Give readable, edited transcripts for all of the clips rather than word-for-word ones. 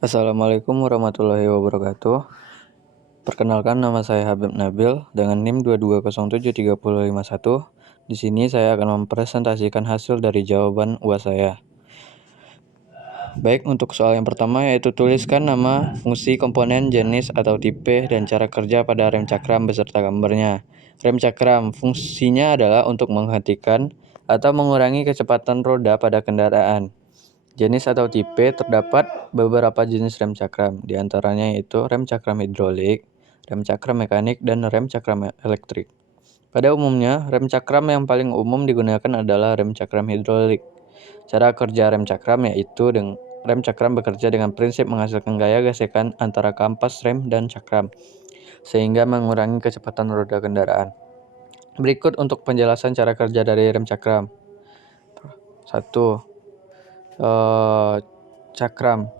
Assalamualaikum warahmatullahi wabarakatuh. Perkenalkan, nama saya Habib Nabil dengan NIM 2207351. Di sini saya akan mempresentasikan hasil dari jawaban UAS saya. Baik, untuk soal yang pertama yaitu tuliskan nama, fungsi, komponen, jenis atau tipe dan cara kerja pada rem cakram beserta gambarnya. Rem cakram fungsinya adalah untuk menghentikan atau mengurangi kecepatan roda pada kendaraan. Jenis atau tipe, terdapat beberapa jenis rem cakram, di antaranya yaitu rem cakram hidrolik, rem cakram mekanik, dan rem cakram elektrik. Pada umumnya, rem cakram yang paling umum digunakan adalah rem cakram hidrolik. Cara kerja rem cakram yaitu rem cakram bekerja dengan prinsip menghasilkan gaya gesekan antara kampas rem dan cakram, sehingga mengurangi kecepatan roda kendaraan. Berikut untuk penjelasan cara kerja dari rem cakram. 1. Cakram.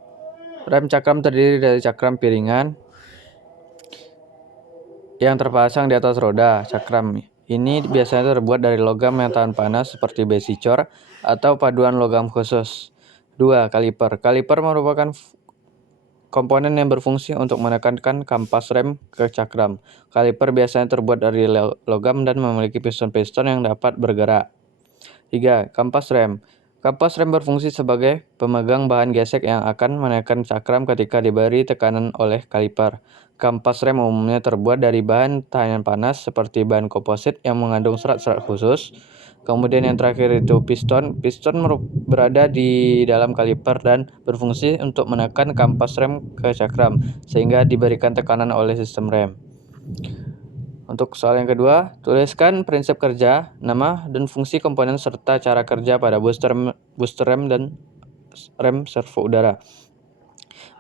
Rem cakram terdiri dari cakram piringan yang terpasang di atas roda. Cakram ini biasanya terbuat dari logam yang tahan panas seperti besi cor atau paduan logam khusus. 2. Kaliper. Kaliper merupakan komponen yang berfungsi untuk menekankan kampas rem ke cakram. Kaliper biasanya terbuat dari logam dan memiliki piston-piston yang dapat bergerak. 3. Kampas rem. Kampas rem berfungsi sebagai pemegang bahan gesek yang akan menekan cakram ketika diberi tekanan oleh kaliper. Kampas rem umumnya terbuat dari bahan tahanan panas seperti bahan komposit yang mengandung serat-serat khusus. Kemudian yang terakhir itu piston. Piston berada di dalam kaliper dan berfungsi untuk menekan kampas rem ke cakram sehingga diberikan tekanan oleh sistem rem. Untuk soal yang kedua, tuliskan prinsip kerja, nama, dan fungsi komponen serta cara kerja pada booster rem dan rem servo udara.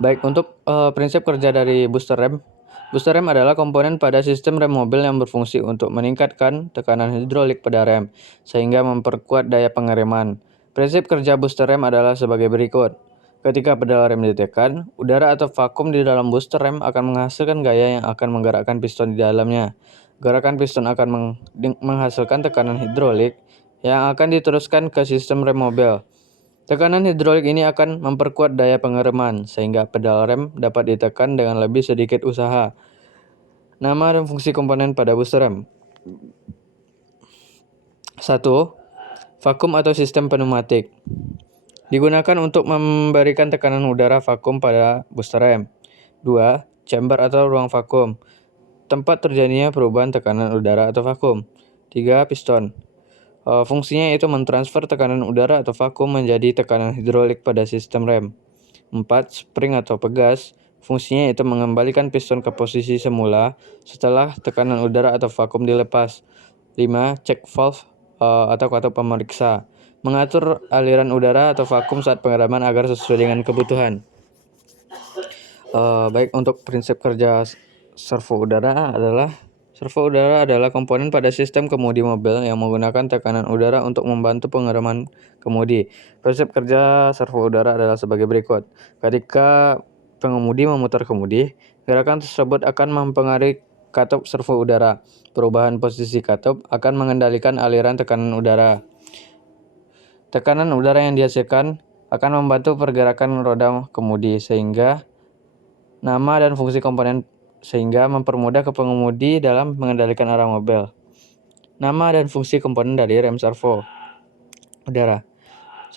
Baik, untuk prinsip kerja dari booster rem. Booster rem adalah komponen pada sistem rem mobil yang berfungsi untuk meningkatkan tekanan hidrolik pada rem, sehingga memperkuat daya pengereman. Prinsip kerja booster rem adalah sebagai berikut. Ketika pedal rem ditekan, udara atau vakum di dalam booster rem akan menghasilkan gaya yang akan menggerakkan piston di dalamnya. Gerakan piston akan menghasilkan tekanan hidrolik yang akan diteruskan ke sistem rem mobil. Tekanan hidrolik ini akan memperkuat daya pengereman, sehingga pedal rem dapat ditekan dengan lebih sedikit usaha. Nama dan fungsi komponen pada booster rem. 1. Vakum atau sistem pneumatik. Digunakan untuk memberikan tekanan udara vakum pada booster rem. 2. Chamber atau ruang vakum. Tempat terjadinya perubahan tekanan udara atau vakum. 3. Piston. Fungsinya yaitu mentransfer tekanan udara atau vakum menjadi tekanan hidrolik pada sistem rem. 4. Spring atau pegas. Fungsinya yaitu mengembalikan piston ke posisi semula setelah tekanan udara atau vakum dilepas. 5. Check valve atau katup pemeriksa. Mengatur aliran udara atau vakum saat pengereman agar sesuai dengan kebutuhan. Baik, untuk prinsip kerja servo udara adalah komponen pada sistem kemudi mobil yang menggunakan tekanan udara untuk membantu pengereman kemudi. Prinsip kerja servo udara adalah sebagai berikut. Ketika pengemudi memutar kemudi, gerakan tersebut akan mempengaruhi katup servo udara. Perubahan posisi katup akan mengendalikan aliran tekanan udara. Tekanan udara yang dihasilkan akan membantu pergerakan roda kemudi sehingga nama dan fungsi komponen sehingga mempermudah ke pengemudi dalam mengendalikan arah mobil. Nama dan fungsi komponen dari rem servo udara.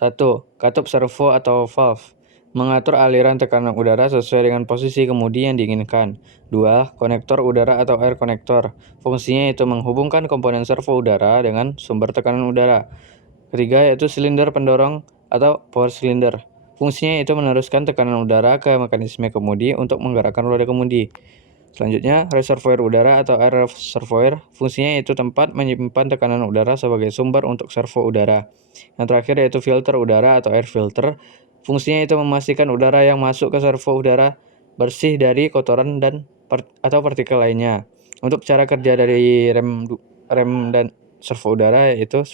1. Katup servo atau valve. Mengatur aliran tekanan udara sesuai dengan posisi kemudi yang diinginkan. 2. Konektor udara atau air konektor. Fungsinya yaitu menghubungkan komponen servo udara dengan sumber tekanan udara. Ketiga yaitu silinder pendorong atau power cylinder. Fungsinya yaitu meneruskan tekanan udara ke mekanisme kemudi untuk menggerakkan roda kemudi. Selanjutnya, reservoir udara atau air reservoir. Fungsinya yaitu tempat menyimpan tekanan udara sebagai sumber untuk servo udara. Yang terakhir yaitu filter udara atau air filter. Fungsinya yaitu memastikan udara yang masuk ke servo udara bersih dari kotoran atau partikel lainnya. Untuk cara kerja dari rem dan servo udara yaitu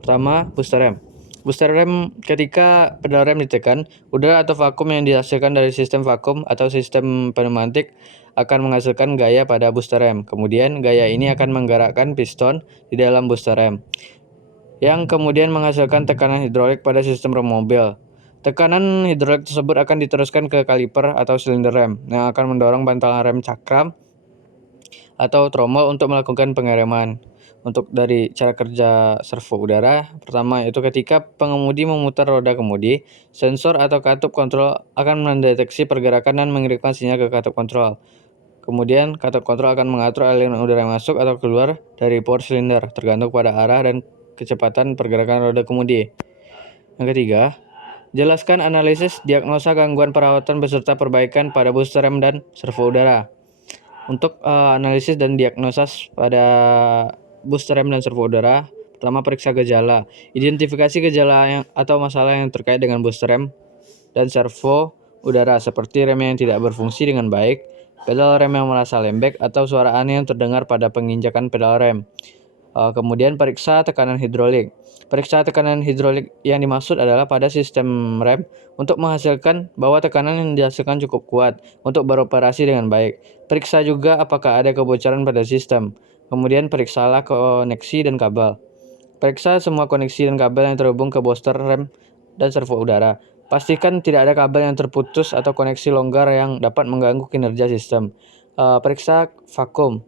pertama, booster rem. Booster rem, ketika pedal rem ditekan, udara atau vakum yang dihasilkan dari sistem vakum atau sistem pneumatik akan menghasilkan gaya pada booster rem. Kemudian gaya ini akan menggerakkan piston di dalam booster rem, yang kemudian menghasilkan tekanan hidrolik pada sistem rem mobil. Tekanan hidrolik tersebut akan diteruskan ke kaliper atau silinder rem yang akan mendorong bantalan rem cakram atau tromol untuk melakukan pengereman. Untuk dari cara kerja servo udara, pertama yaitu ketika pengemudi memutar roda kemudi, sensor atau katup kontrol akan mendeteksi pergerakan dan mengirimkan sinyal ke katup kontrol. Kemudian katup kontrol akan mengatur aliran udara yang masuk atau keluar dari power silinder tergantung pada arah dan kecepatan pergerakan roda kemudi. Yang ketiga, jelaskan analisis diagnosa gangguan perawatan beserta perbaikan pada booster rem dan servo udara. Untuk analisis dan diagnosa pada booster rem dan servo udara, pertama periksa gejala. Identifikasi gejala atau masalah yang terkait dengan booster rem dan servo udara seperti rem yang tidak berfungsi dengan baik, pedal rem yang merasa lembek, atau suara aneh yang terdengar pada penginjakan pedal rem. Kemudian periksa tekanan hidrolik. Periksa tekanan hidrolik yang dimaksud adalah pada sistem rem untuk menghasilkan bahwa tekanan yang dihasilkan cukup kuat untuk beroperasi dengan baik. Periksa juga apakah ada kebocoran pada sistem. Kemudian periksalah koneksi dan kabel. Periksa semua koneksi dan kabel yang terhubung ke booster rem dan servo udara. Pastikan tidak ada kabel yang terputus atau koneksi longgar yang dapat mengganggu kinerja sistem. Periksa vakum.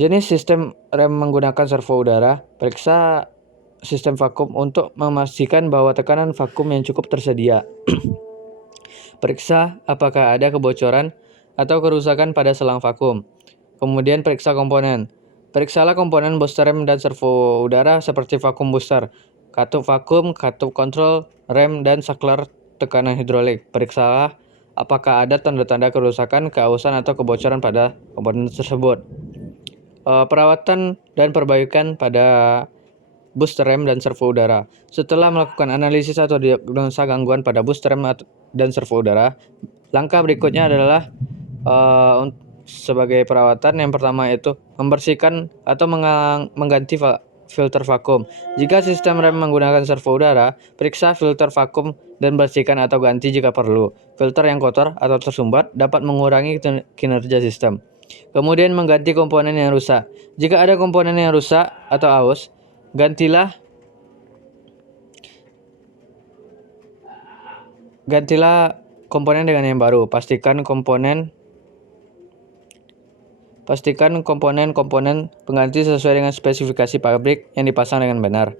Jenis sistem rem menggunakan servo udara. Periksa sistem vakum untuk memastikan bahwa tekanan vakum yang cukup tersedia. Periksa apakah ada kebocoran atau kerusakan pada selang vakum. Kemudian periksa komponen. Periksalah komponen booster rem dan servo udara seperti vakum booster, katup vakum, katup kontrol, rem, dan saklar tekanan hidrolik. Periksalah apakah ada tanda-tanda kerusakan, keausan, atau kebocoran pada komponen tersebut. Perawatan dan perbaikan pada booster rem dan servo udara. Setelah melakukan analisis atau diagnosa gangguan pada booster rem dan servo udara, langkah berikutnya adalah sebagai perawatan. Yang pertama yaitu membersihkan atau mengganti filter vakum. Jika sistem rem menggunakan servo udara, periksa filter vakum dan bersihkan atau ganti jika perlu. Filter yang kotor atau tersumbat dapat mengurangi kinerja sistem. Kemudian mengganti komponen yang rusak. Jika ada komponen yang rusak atau aus, gantilah komponen dengan yang baru. Pastikan komponen pengganti sesuai dengan spesifikasi pabrik yang dipasang dengan benar.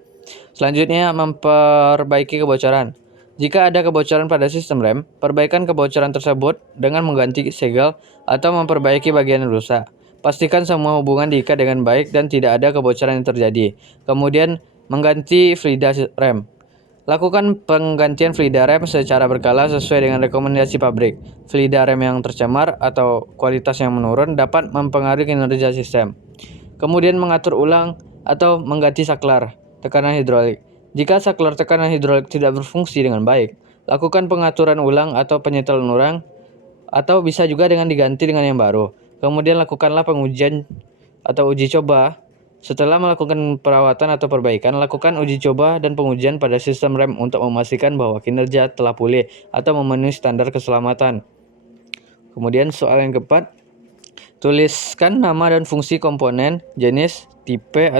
Selanjutnya, memperbaiki kebocoran. Jika ada kebocoran pada sistem rem, perbaikan kebocoran tersebut dengan mengganti segel atau memperbaiki bagian yang rusak. Pastikan semua hubungan diikat dengan baik dan tidak ada kebocoran yang terjadi. Kemudian, mengganti fluida rem. Lakukan penggantian fluida rem secara berkala sesuai dengan rekomendasi pabrik. Fluida rem yang tercemar atau kualitas yang menurun dapat mempengaruhi kinerja sistem. Kemudian mengatur ulang atau mengganti saklar tekanan hidrolik. Jika saklar tekanan hidrolik tidak berfungsi dengan baik, lakukan pengaturan ulang atau penyetelan ulang, atau bisa juga dengan diganti dengan yang baru. Kemudian lakukanlah pengujian atau uji coba. Setelah melakukan perawatan atau perbaikan, lakukan uji coba dan pengujian pada sistem rem untuk memastikan bahwa kinerja telah pulih atau memenuhi standar keselamatan. Kemudian soal yang keempat, tuliskan nama dan fungsi komponen, jenis, tipe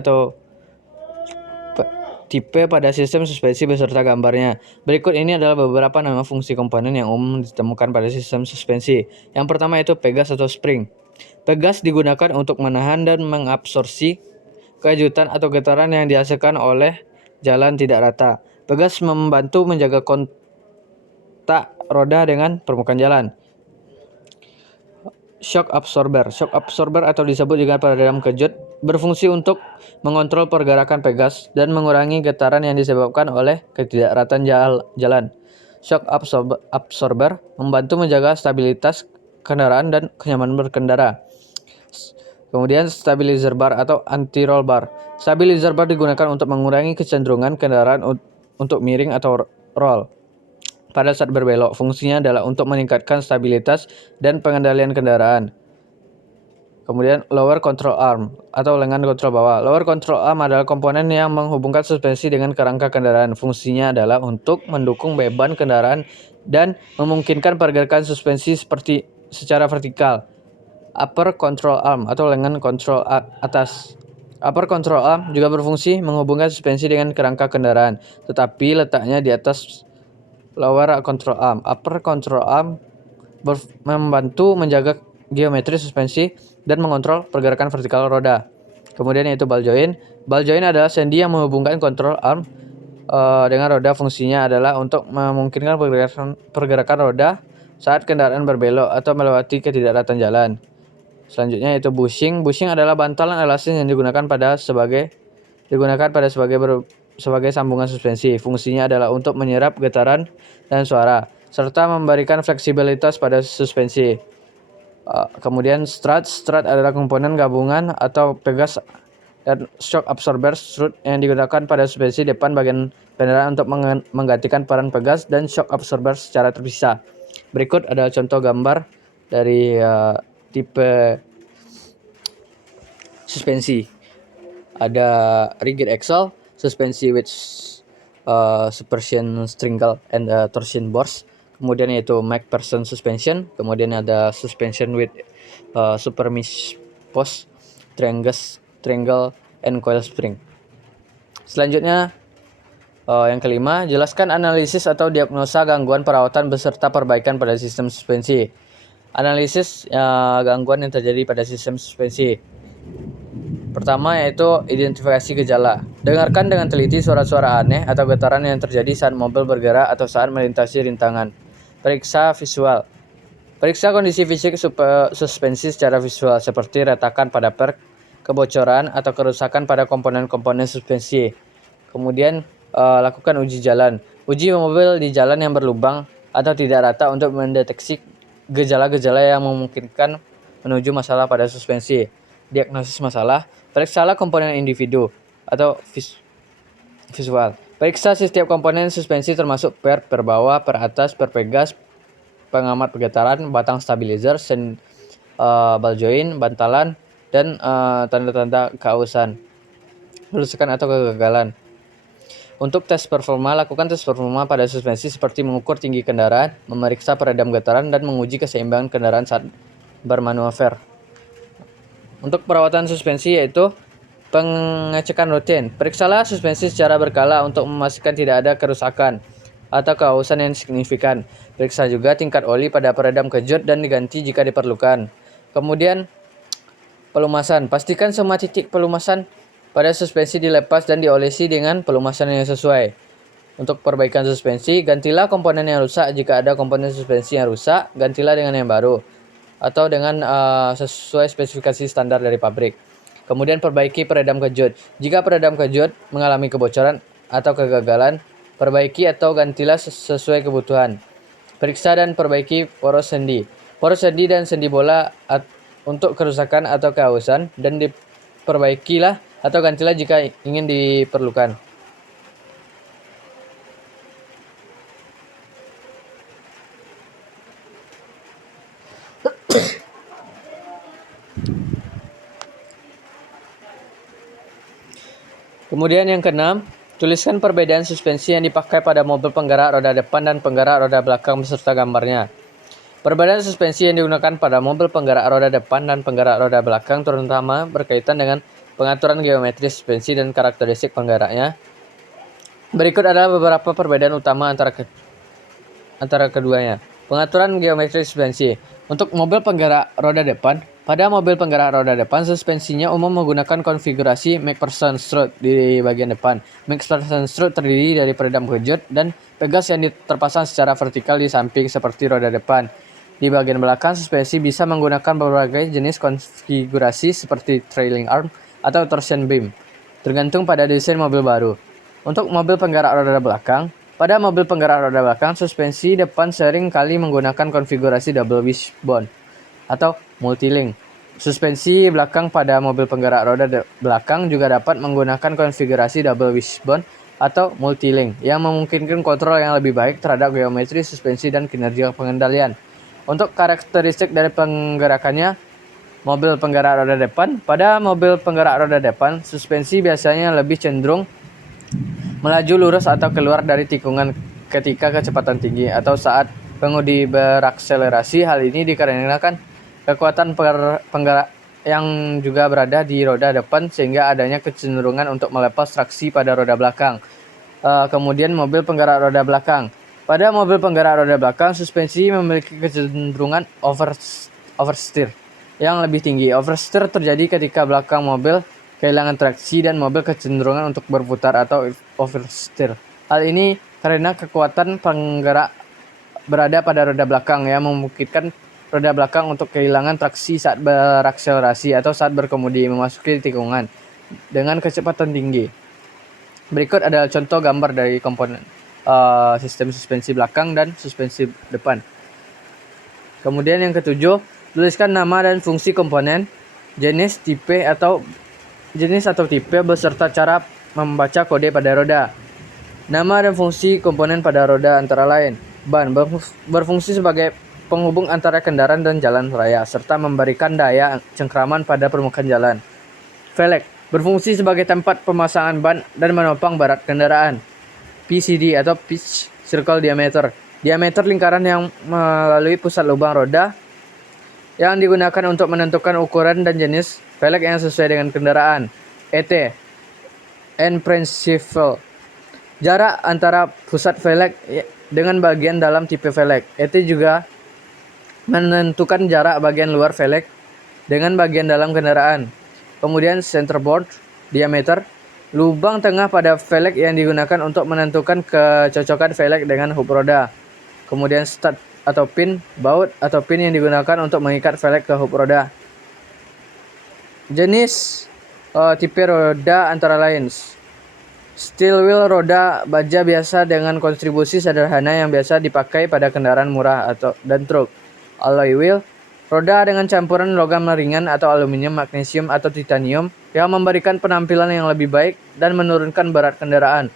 pada sistem suspensi beserta gambarnya. Berikut ini adalah beberapa nama fungsi komponen yang umum ditemukan pada sistem suspensi. Yang pertama itu pegas atau spring. Pegas digunakan untuk menahan dan mengabsorpsi kejutan atau getaran yang dihasilkan oleh jalan tidak rata. Pegas membantu menjaga kontak roda dengan permukaan jalan. Shock absorber. Shock absorber atau disebut juga peredam kejut berfungsi untuk mengontrol pergerakan pegas dan mengurangi getaran yang disebabkan oleh ketidakrataan jalan. Shock absorber membantu menjaga stabilitas kendaraan dan kenyamanan berkendara. Kemudian stabilizer bar atau anti-roll bar. Stabilizer bar digunakan untuk mengurangi kecenderungan kendaraan untuk miring atau roll pada saat berbelok. Fungsinya adalah untuk meningkatkan stabilitas dan pengendalian kendaraan. Kemudian lower control arm atau lengan kontrol bawah. Lower control arm adalah komponen yang menghubungkan suspensi dengan kerangka kendaraan. Fungsinya adalah untuk mendukung beban kendaraan dan memungkinkan pergerakan suspensi secara vertikal. Upper control arm atau lengan kontrol atas. Upper control arm juga berfungsi menghubungkan suspensi dengan kerangka kendaraan, tetapi letaknya di atas lower control arm. Upper control arm membantu menjaga geometri suspensi dan mengontrol pergerakan vertikal roda. Kemudian yaitu ball joint. Ball joint adalah sendi yang menghubungkan control arm dengan roda. Fungsinya adalah untuk memungkinkan pergerakan roda saat kendaraan berbelok atau melewati ketidakratan jalan. Selanjutnya yaitu bushing. Bushing adalah bantalan elastis yang digunakan sebagai sambungan suspensi. Fungsinya adalah untuk menyerap getaran dan suara serta memberikan fleksibilitas pada suspensi. Kemudian strut. Strut adalah komponen gabungan atau pegas dan shock absorber strut yang digunakan pada suspensi depan bagian kendaraan untuk menggantikan peran pegas dan shock absorber secara terpisah. Berikut adalah contoh gambar dari tipe suspensi. Ada rigid axle, suspensi with suspension stringle and torsion bars. Kemudian yaitu MacPherson suspension. Kemudian ada suspension with super mesh post, triangle and coil spring. Selanjutnya yang kelima, jelaskan analisis atau diagnosa gangguan perawatan beserta perbaikan pada sistem suspensi. Analisis gangguan yang terjadi pada sistem suspensi. Pertama yaitu identifikasi gejala. Dengarkan dengan teliti suara-suara aneh atau getaran yang terjadi saat mobil bergerak atau saat melintasi rintangan. Periksa visual. Periksa kondisi fisik suspensi secara visual seperti retakan pada perk, kebocoran atau kerusakan pada komponen-komponen suspensi. Kemudian lakukan uji jalan. Uji mobil di jalan yang berlubang atau tidak rata untuk mendeteksi gejala-gejala yang memungkinkan menuju masalah pada suspensi. Diagnosis masalah. Periksalah komponen individu atau visual. Periksa setiap komponen suspensi termasuk per bawah, per atas, per pegas, pengamat pergetaran, batang stabilizer, ball joint, bantalan, dan tanda-tanda keausan, kerusakan atau kegagalan. Untuk tes performa, lakukan tes performa pada suspensi seperti mengukur tinggi kendaraan, memeriksa peredam getaran, dan menguji keseimbangan kendaraan saat bermanuver. Untuk perawatan suspensi yaitu pengecekan rutin. Periksalah suspensi secara berkala untuk memastikan tidak ada kerusakan atau keausan yang signifikan. Periksa juga tingkat oli pada peredam kejut dan diganti jika diperlukan. Kemudian pelumasan. Pastikan semua titik pelumasan pada suspensi dilepas dan diolesi dengan pelumasan yang sesuai. Untuk perbaikan suspensi, gantilah komponen yang rusak. Jika ada komponen suspensi yang rusak, gantilah dengan yang baru atau dengan sesuai spesifikasi standar dari pabrik. Kemudian perbaiki peredam kejut. Jika peredam kejut mengalami kebocoran atau kegagalan, perbaiki atau gantilah sesuai kebutuhan. Periksa dan perbaiki poros sendi. Poros sendi dan sendi bola untuk kerusakan atau keausan, dan diperbaikilah atau gantilah jika ingin diperlukan. Kemudian yang keenam, tuliskan perbedaan suspensi yang dipakai pada mobil penggerak roda depan dan penggerak roda belakang beserta gambarnya. Perbedaan suspensi yang digunakan pada mobil penggerak roda depan dan penggerak roda belakang terutama berkaitan dengan pengaturan geometri suspensi dan karakteristik penggeraknya. Berikut adalah beberapa perbedaan utama antara keduanya. Pengaturan geometri suspensi. Untuk mobil penggerak roda depan, pada mobil penggerak roda depan, suspensinya umum menggunakan konfigurasi MacPherson strut di bagian depan. MacPherson strut terdiri dari peredam kejut dan pegas yang terpasang secara vertikal di samping seperti roda depan. Di bagian belakang, suspensi bisa menggunakan berbagai jenis konfigurasi seperti trailing arm atau torsion beam, tergantung pada desain mobil baru. Untuk mobil penggerak roda belakang, pada mobil penggerak roda belakang, suspensi depan sering kali menggunakan konfigurasi double wishbone atau multilink. Suspensi belakang pada mobil penggerak roda belakang juga dapat menggunakan konfigurasi double wishbone atau multilink yang memungkinkan kontrol yang lebih baik terhadap geometri suspensi dan kinerja pengendalian. Untuk karakteristik dari penggerakannya, mobil penggerak roda depan, pada mobil penggerak roda depan, suspensi biasanya lebih cenderung melaju lurus atau keluar dari tikungan ketika kecepatan tinggi atau saat pengemudi berakselerasi. Hal ini dikarenakan kekuatan penggerak yang juga berada di roda depan sehingga adanya kecenderungan untuk melepas traksi pada roda belakang. Kemudian mobil penggerak roda belakang. Pada mobil penggerak roda belakang, suspensi memiliki kecenderungan oversteer yang lebih tinggi. Oversteer terjadi ketika belakang mobil kehilangan traksi dan mobil kecenderungan untuk berputar atau oversteer. Hal ini karena kekuatan penggerak berada pada roda belakang yang memungkinkan roda belakang untuk kehilangan traksi saat berakselerasi atau saat berkemudi memasuki tikungan dengan kecepatan tinggi. Berikut adalah contoh gambar dari komponen sistem suspensi belakang dan suspensi depan. Kemudian yang ketujuh, tuliskan nama dan fungsi komponen, jenis, tipe atau tipe beserta cara membaca kode pada roda. Nama dan fungsi komponen pada roda antara lain: ban berfungsi sebagai penghubung antara kendaraan dan jalan raya serta memberikan daya cengkraman pada permukaan jalan. Velg berfungsi sebagai tempat pemasangan ban dan menopang barat kendaraan. PCD atau pitch circle diameter, diameter lingkaran yang melalui pusat lubang roda yang digunakan untuk menentukan ukuran dan jenis velg yang sesuai dengan kendaraan. ET, end principle, jarak antara pusat velg dengan bagian dalam tipe velg. ET juga menentukan jarak bagian luar velg dengan bagian dalam kendaraan. Kemudian centerboard diameter, lubang tengah pada velg yang digunakan untuk menentukan kecocokan velg dengan hub roda. Kemudian stud atau pin, baut atau pin yang digunakan untuk mengikat velg ke hub roda. Jenis tipe roda antara lain: steel wheel, roda baja biasa dengan kontribusi sederhana yang biasa dipakai pada kendaraan murah dan truk. Alloy wheel, roda dengan campuran logam ringan atau aluminium, magnesium atau titanium yang memberikan penampilan yang lebih baik dan menurunkan berat kendaraan.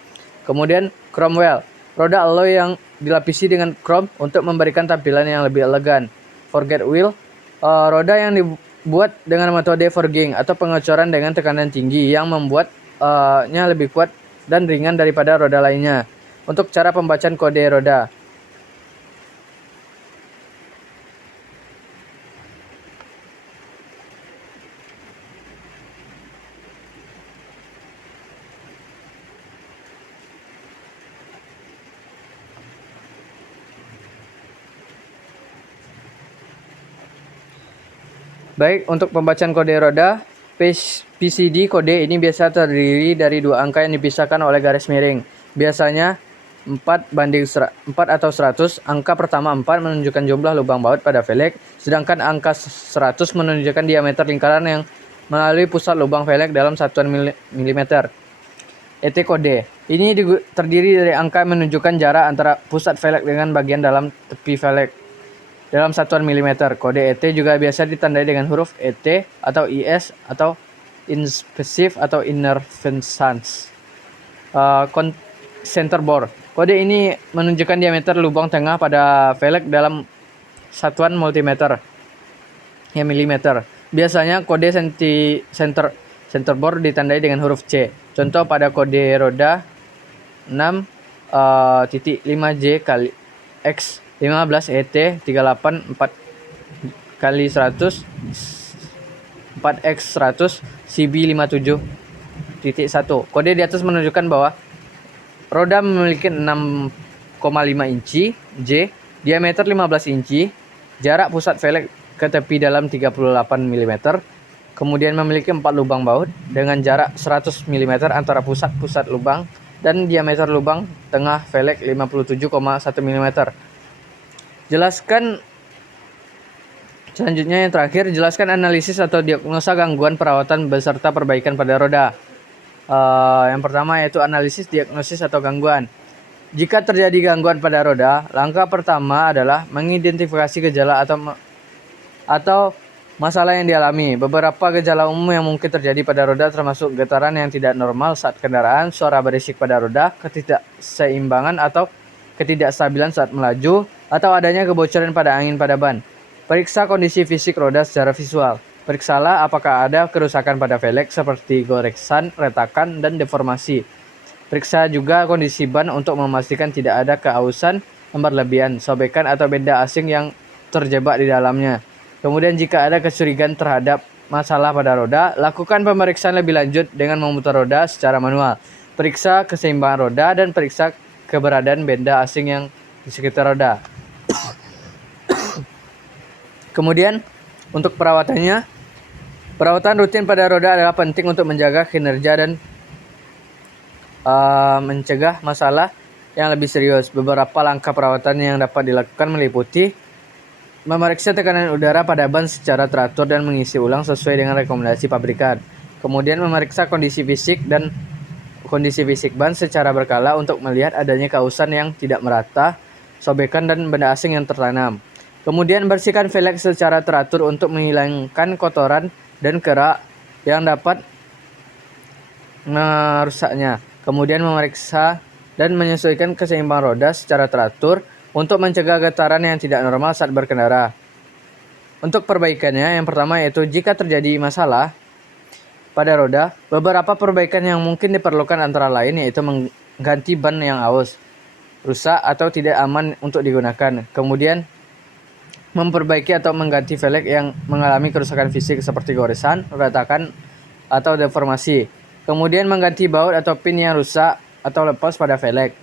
Kemudian chrome wheel, roda alloy yang dilapisi dengan chrome untuk memberikan tampilan yang lebih elegan. Forged wheel, roda yang dibuat dengan metode forging atau pengecoran dengan tekanan tinggi yang membuatnya lebih kuat dan ringan daripada roda lainnya. Untuk cara pembacaan kode roda, baik, untuk pembacaan kode roda, PCD kode ini biasa terdiri dari dua angka yang dipisahkan oleh garis miring. Biasanya 4:4 atau 100. Angka pertama 4 menunjukkan jumlah lubang baut pada velg, sedangkan angka 100 menunjukkan diameter lingkaran yang melalui pusat lubang velg dalam satuan milimeter. ET kode ini terdiri dari angka yang menunjukkan jarak antara pusat velg dengan bagian dalam tepi velg dalam satuan milimeter. Kode ET juga biasa ditandai dengan huruf ET atau IS atau inspective atau interventions. Center bore, kode ini menunjukkan diameter lubang tengah pada velg dalam satuan milimeter. Biasanya kode center bore ditandai dengan huruf C. Contoh pada kode roda 6.5J kali X 15 ET 38 4 kali 100 4x 100 CB 57.1. Kode di atas menunjukkan bahwa roda memiliki 6,5 inci J, diameter 15 inci, jarak pusat velg ke tepi dalam 38 mm, kemudian memiliki 4 lubang baut dengan jarak 100 mm antara pusat lubang dan diameter lubang tengah velg 57,1 mm. Selanjutnya yang terakhir, jelaskan analisis atau diagnosa gangguan perawatan beserta perbaikan pada roda. Yang pertama yaitu analisis, diagnosis atau gangguan. Jika terjadi gangguan pada roda, langkah pertama adalah mengidentifikasi gejala atau masalah yang dialami. Beberapa gejala umum yang mungkin terjadi pada roda termasuk getaran yang tidak normal saat kendaraan, suara berisik pada roda, ketidakseimbangan atau ketidakstabilan saat melaju, atau adanya kebocoran pada angin pada ban. Periksa kondisi fisik roda secara visual. Periksalah apakah ada kerusakan pada velg seperti goresan, retakan, dan deformasi. Periksa juga kondisi ban untuk memastikan tidak ada keausan yang berlebihan, sobekan, atau benda asing yang terjebak di dalamnya. Kemudian jika ada kecurigaan terhadap masalah pada roda, lakukan pemeriksaan lebih lanjut dengan memutar roda secara manual. Periksa keseimbangan roda dan periksa keberadaan benda asing yang di sekitar roda. Kemudian untuk perawatannya, perawatan rutin pada roda adalah penting untuk menjaga kinerja dan mencegah masalah yang lebih serius. Beberapa langkah perawatan yang dapat dilakukan meliputi memeriksa tekanan udara pada ban secara teratur dan mengisi ulang sesuai dengan rekomendasi pabrikan. Kemudian memeriksa kondisi fisik ban secara berkala untuk melihat adanya kausan yang tidak merata, sobekan dan benda asing yang tertanam. Kemudian bersihkan velg secara teratur untuk menghilangkan kotoran dan kerak yang dapat merusaknya. Kemudian memeriksa dan menyesuaikan keseimbangan roda secara teratur untuk mencegah getaran yang tidak normal saat berkendara. Untuk perbaikannya, yang pertama yaitu jika terjadi masalah pada roda, beberapa perbaikan yang mungkin diperlukan antara lain yaitu mengganti ban yang aus, rusak atau tidak aman untuk digunakan. Kemudian memperbaiki atau mengganti velg yang mengalami kerusakan fisik seperti goresan, retakan, atau deformasi. Kemudian mengganti baut atau pin yang rusak atau lepas pada velg.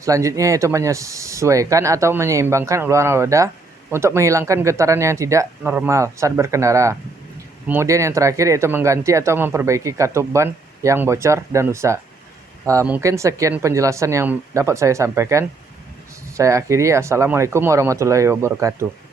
Selanjutnya yaitu menyesuaikan atau menyeimbangkan uluran roda untuk menghilangkan getaran yang tidak normal saat berkendara. Kemudian yang terakhir yaitu mengganti atau memperbaiki katup ban yang bocor dan rusak. Mungkin sekian penjelasan yang dapat saya sampaikan. Saya akhiri. Assalamualaikum warahmatullahi wabarakatuh.